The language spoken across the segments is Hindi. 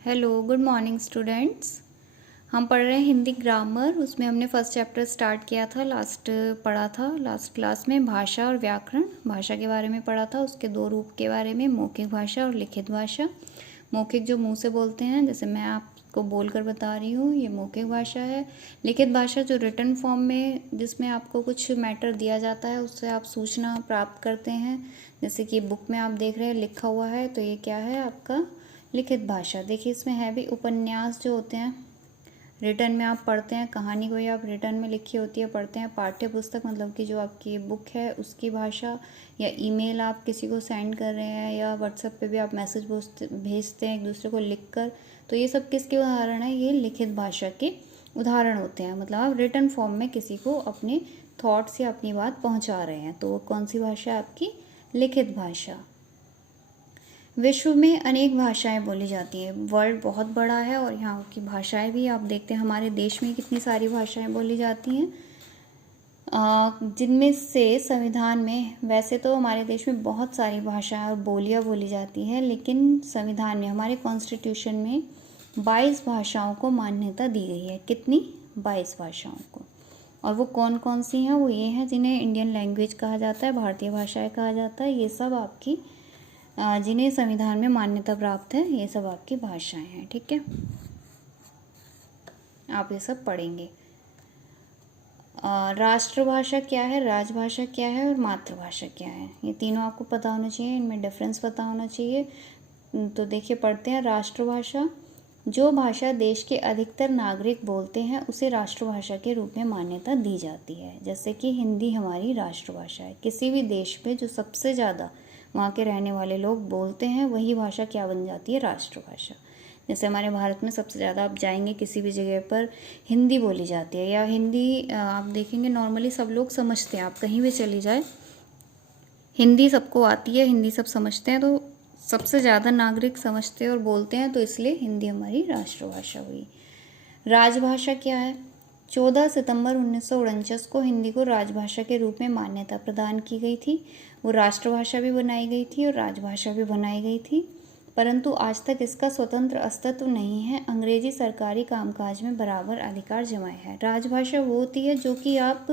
Hello, good morning students. हम पढ़ रहे हैं हिंदी ग्रामर। उसमें हमने फर्स्ट चैप्टर स्टार्ट किया था, पढ़ा था लास्ट क्लास में भाषा और व्याकरण। भाषा के बारे में पढ़ा था, उसके दो रूप के बारे में, मौखिक भाषा और लिखित भाषा। मौखिक जो मुंह से बोलते हैं, जैसे मैं आपको बोल कर बता रही हूँ, ये मौखिक भाषा है। लिखित भाषा जो रिटन फॉर्म में, जिसमें आपको कुछ मैटर दिया जाता है, उससे आप सूचना प्राप्त करते हैं। जैसे कि बुक में आप देख रहे हैं लिखा हुआ है, तो ये क्या है आपका लिखित भाषा। देखिए इसमें है भी उपन्यास जो होते हैं, रिटर्न में आप पढ़ते हैं, कहानी कोई आप रिटर्न में लिखी होती है पढ़ते हैं। पाठ्य पुस्तक मतलब कि जो आपकी बुक है उसकी भाषा, या ईमेल आप किसी को सेंड कर रहे हैं, या व्हाट्सएप पे भी आप मैसेज भेजते हैं एक दूसरे को लिखकर, तो ये सब किसके उदाहरण है? ये लिखित भाषा के उदाहरण होते हैं। मतलब आप रिटर्न फॉर्म में किसी को अपने थॉट्स या अपनी बात पहुँचा रहे हैं, तो वो कौन सी भाषा है आपकी? लिखित भाषा। विश्व में अनेक भाषाएं बोली जाती हैं। वर्ल्ड बहुत बड़ा है और यहाँ की भाषाएं भी आप देखते हैं। हमारे देश में कितनी सारी भाषाएं बोली जाती हैं, जिनमें से संविधान में, वैसे तो हमारे देश में बहुत सारी भाषाएं और बोलियां बोली जाती हैं, लेकिन संविधान में, हमारे कॉन्स्टिट्यूशन में 22 भाषाओं को मान्यता दी गई है। कितनी? 22 भाषाओं को। और वो कौन कौन सी हैं? वो ये हैं जिन्हें इंडियन लैंग्वेज कहा जाता है, भारतीय भाषाएं कहा जाता है। ये सब आपकी जिन्हें संविधान में मान्यता प्राप्त है, ये सब आपकी भाषाएं हैं। ठीक है, आप ये सब पढ़ेंगे। राष्ट्रभाषा क्या है, राजभाषा क्या है और मातृभाषा क्या है, ये तीनों आपको पता होना चाहिए, इनमें डिफरेंस पता होना चाहिए। तो देखिए पढ़ते हैं। राष्ट्रभाषा, जो भाषा देश के अधिकतर नागरिक बोलते हैं उसे राष्ट्रभाषा के रूप में मान्यता दी जाती है। जैसे कि हिंदी हमारी राष्ट्रभाषा है। किसी भी देश पे जो सबसे ज़्यादा वहाँ के रहने वाले लोग बोलते हैं, वही भाषा क्या बन जाती है? राष्ट्रभाषा। जैसे हमारे भारत में सबसे ज़्यादा आप जाएंगे किसी भी जगह पर, हिंदी बोली जाती है, या हिंदी आप देखेंगे नॉर्मली सब लोग समझते हैं। आप कहीं भी चली जाए, हिंदी सबको आती है, हिंदी सब समझते हैं, तो सबसे ज़्यादा नागरिक समझते हैं और बोलते हैं, तो इसलिए हिंदी हमारी राष्ट्रभाषा हुई। राजभाषा क्या है? 14 सितंबर 1949 को हिंदी को राजभाषा के रूप में मान्यता प्रदान की गई थी। वो राष्ट्रभाषा भी बनाई गई थी और राजभाषा भी बनाई गई थी, परंतु आज तक इसका स्वतंत्र अस्तित्व नहीं है। अंग्रेजी सरकारी कामकाज में बराबर अधिकार जमाए है। राजभाषा वो होती है जो कि आप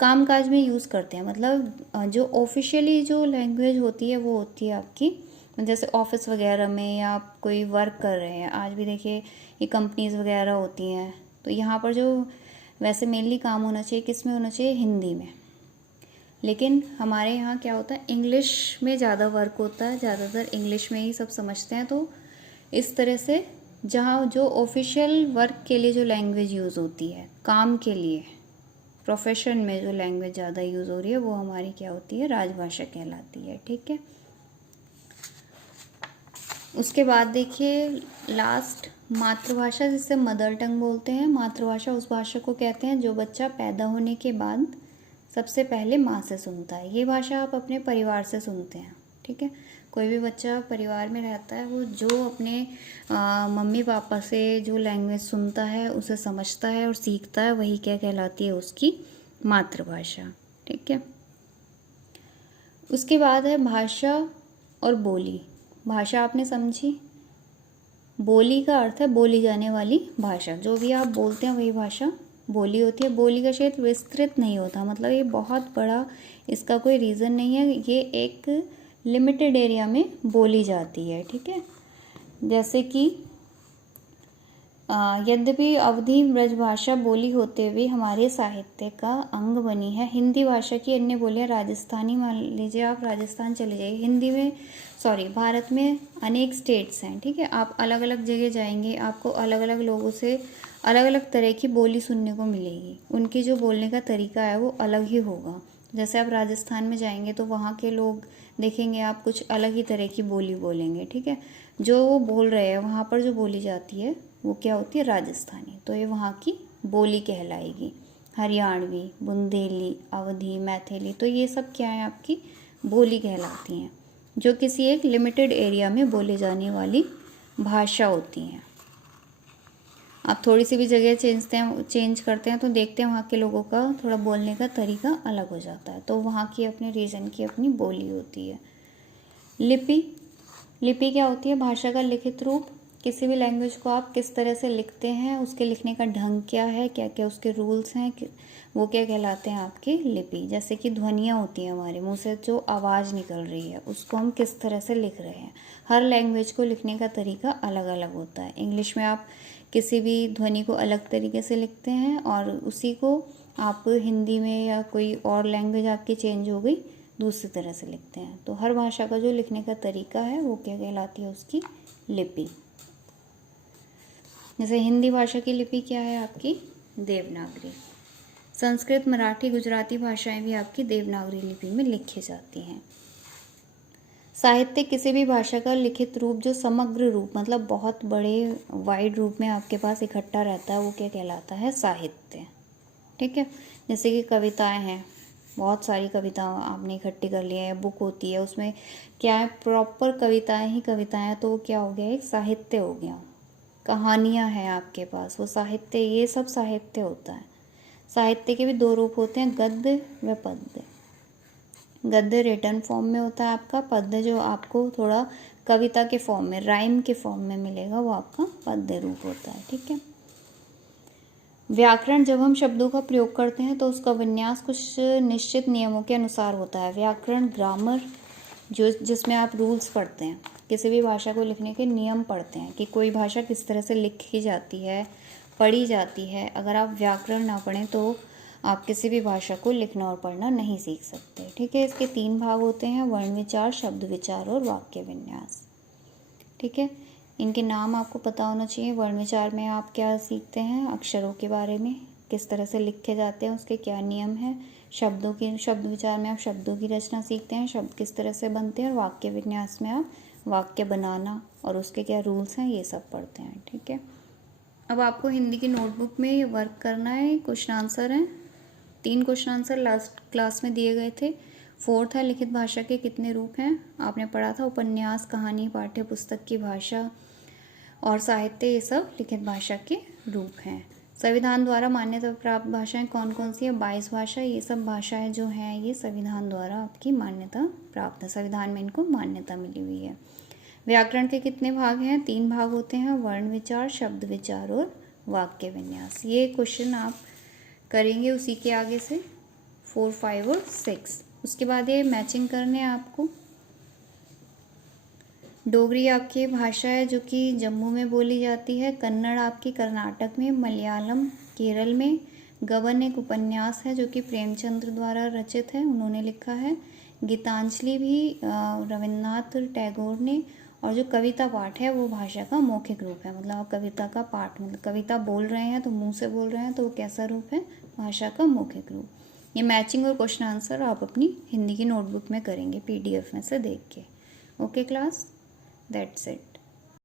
कामकाज में यूज़ करते हैं, मतलब जो ऑफिशियली जो लैंग्वेज होती है वो होती है आपकी, जैसे ऑफिस वगैरह में, या आप कोई वर्क कर रहे हैं। आज भी देखिए ये कंपनीज वगैरह होती हैं, तो यहाँ पर जो वैसे मेनली काम होना चाहिए किस में होना चाहिए? हिंदी में। लेकिन हमारे यहाँ क्या होता है, इंग्लिश में ज़्यादा वर्क होता है, ज़्यादातर इंग्लिश में ही सब समझते हैं। तो इस तरह से जहाँ जो ऑफिशियल वर्क के लिए जो लैंग्वेज यूज़ होती है, काम के लिए, प्रोफेशन में जो लैंग्वेज ज़्यादा यूज़ हो रही है, वो हमारी क्या होती है? राजभाषा कहलाती है। ठीक है, उसके बाद देखिए लास्ट, मातृभाषा, जिससे मदर टंग बोलते हैं। मातृभाषा उस भाषा को कहते हैं जो बच्चा पैदा होने के बाद सबसे पहले माँ से सुनता है। ये भाषा आप अपने परिवार से सुनते हैं। ठीक है, कोई भी बच्चा परिवार में रहता है, वो जो अपने मम्मी पापा से जो लैंग्वेज सुनता है, उसे समझता है और सीखता है, वही क्या कहलाती है? उसकी मातृभाषा। ठीक है, उसके बाद है भाषा और बोली। भाषा आपने समझी, बोली का अर्थ है बोली जाने वाली भाषा। जो भी आप बोलते हैं वही भाषा बोली होती है। बोली का क्षेत्र विस्तृत नहीं होता, मतलब ये बहुत बड़ा, इसका कोई रीज़न नहीं है, ये एक लिमिटेड एरिया में बोली जाती है। ठीक है, जैसे कि यद्यपि अवधी ब्रजभाषा बोली होते हुए हमारे साहित्य का अंग बनी है। हिंदी भाषा की अन्य बोलियां राजस्थानी, मान लीजिए आप राजस्थान चले जाइए, हिंदी में, सॉरी, भारत में अनेक स्टेट्स हैं। ठीक है, आप अलग अलग जगह जाएंगे, आपको अलग अलग लोगों से अलग अलग तरह की बोली सुनने को मिलेगी। उनकी जो बोलने का तरीका है वो अलग ही होगा। जैसे आप राजस्थान में जाएंगे तो वहाँ के लोग देखेंगे आप कुछ अलग ही तरह की बोली बोलेंगे। ठीक है, जो वो बोल रहे हैं वहाँ पर जो बोली जाती है वो क्या होती है? राजस्थानी। तो ये वहाँ की बोली कहलाएगी। हरियाणवी, बुंदेली, अवधी, मैथिली, तो ये सब क्या है? आपकी बोली कहलाती हैं, जो किसी एक लिमिटेड एरिया में बोले जाने वाली भाषा होती हैं। आप थोड़ी सी भी जगह चेंज करते हैं तो देखते हैं वहाँ के लोगों का थोड़ा बोलने का तरीका अलग हो जाता है, तो वहाँ की अपने रीजन की अपनी बोली होती है। लिपि, लिपि क्या होती है? भाषा का लिखित रूप। किसी भी लैंग्वेज को आप किस तरह से लिखते हैं, उसके लिखने का ढंग क्या है, क्या क्या उसके रूल्स हैं, वो क्या कहलाते हैं आपकी लिपि। जैसे कि ध्वनियाँ होती हैं, हमारे मुंह से जो आवाज़ निकल रही है उसको हम किस तरह से लिख रहे हैं। हर लैंग्वेज को लिखने का तरीका अलग अलग होता है। इंग्लिश में आप किसी भी ध्वनि को अलग तरीके से लिखते हैं और उसी को आप हिंदी में या कोई और लैंग्वेज आपकी चेंज हो गई दूसरी तरह से लिखते हैं। तो हर भाषा का जो लिखने का तरीका है वो क्या कहलाती है, उसकी लिपि। जैसे हिंदी भाषा की लिपि क्या है आपकी, देवनागरी। संस्कृत, मराठी, गुजराती भाषाएं भी आपकी देवनागरी लिपि में लिखी जाती हैं। साहित्य किसी भी भाषा का लिखित रूप जो समग्र रूप मतलब बहुत बड़े वाइड रूप में आपके पास इकट्ठा रहता है वो क्या कहलाता है, साहित्य। ठीक है। जैसे कि कविताएं हैं, बहुत सारी कविता आपने इकट्ठी कर ली है, बुक होती है, उसमें क्या है, प्रॉपर कविताएं ही कविताएं, तो वो क्या हो गया, एक साहित्य हो गया। कहानियां हैं आपके पास, वो साहित्य, ये सब साहित्य होता है। साहित्य के भी दो रूप होते हैं, गद्य व पद्य। गद्य रिटन फॉर्म में होता है आपका, पद्य जो आपको थोड़ा कविता के फॉर्म में, राइम के फॉर्म में मिलेगा, वो आपका पद्य रूप होता है। ठीक है। व्याकरण, जब हम शब्दों का प्रयोग करते हैं तो उसका विन्यास कुछ निश्चित नियमों के अनुसार होता है। व्याकरण, ग्रामर, जो जिसमें आप रूल्स पढ़ते हैं, किसी भी भाषा को लिखने के नियम पढ़ते हैं कि कोई भाषा किस तरह से लिखी जाती है, पढ़ी जाती है। अगर आप व्याकरण ना पढ़ें तो आप किसी भी भाषा को लिखना और पढ़ना नहीं सीख सकते। ठीक है। इसके 3 भाग होते हैं, वर्ण विचार, शब्द विचार और वाक्य विन्यास। ठीक है। इनके नाम आपको पता होना चाहिए। वर्ण विचार में आप क्या सीखते हैं, अक्षरों के बारे में, किस तरह से लिखे जाते हैं, उसके क्या नियम हैं। शब्द विचार में आप शब्दों की रचना सीखते हैं, शब्द किस तरह से बनते हैं। और वाक्य विन्यास में आप वाक्य बनाना और उसके क्या रूल्स हैं, ये सब पढ़ते हैं। ठीक है। अब आपको हिंदी की नोटबुक में ये वर्क करना है। क्वेश्चन आंसर हैं, 3 क्वेश्चन आंसर लास्ट क्लास में दिए गए थे। 4th है, लिखित भाषा के कितने रूप हैं, आपने पढ़ा था। उपन्यास, कहानी, पाठ्य पुस्तक की भाषा और साहित्य, ये सब लिखित भाषा के रूप हैं। संविधान द्वारा मान्यता प्राप्त भाषाएं कौन कौन सी है, 22 भाषा। ये सब भाषाएं जो हैं ये संविधान द्वारा आपकी मान्यता प्राप्त है, संविधान में इनको मान्यता मिली हुई है। व्याकरण के कितने भाग हैं, 3 भाग होते हैं, वर्ण विचार, शब्द विचार और वाक्य विन्यास। ये क्वेश्चन आप करेंगे उसी के आगे से 4, 5 और 6। उसके बाद ये मैचिंग करने आपको। डोगरी आपकी भाषा है जो कि जम्मू में बोली जाती है। कन्नड़ आपकी कर्नाटक में, मलयालम केरल में। गबन एक उपन्यास है जो कि प्रेमचंद्र द्वारा रचित है, उन्होंने लिखा है। गीतांजलि भी रविन्द्रनाथ टैगोर ने। और जो कविता पाठ है वो भाषा का मौखिक रूप है, मतलब आप कविता का पाठ, मतलब कविता बोल रहे हैं तो मुंह से बोल रहे हैं तो वो कैसा रूप है, भाषा का मौखिक रूप। ये मैचिंग और क्वेश्चन आंसर आप अपनी हिंदी की नोटबुक में करेंगे PDF में से देख के। Okay class, that's it.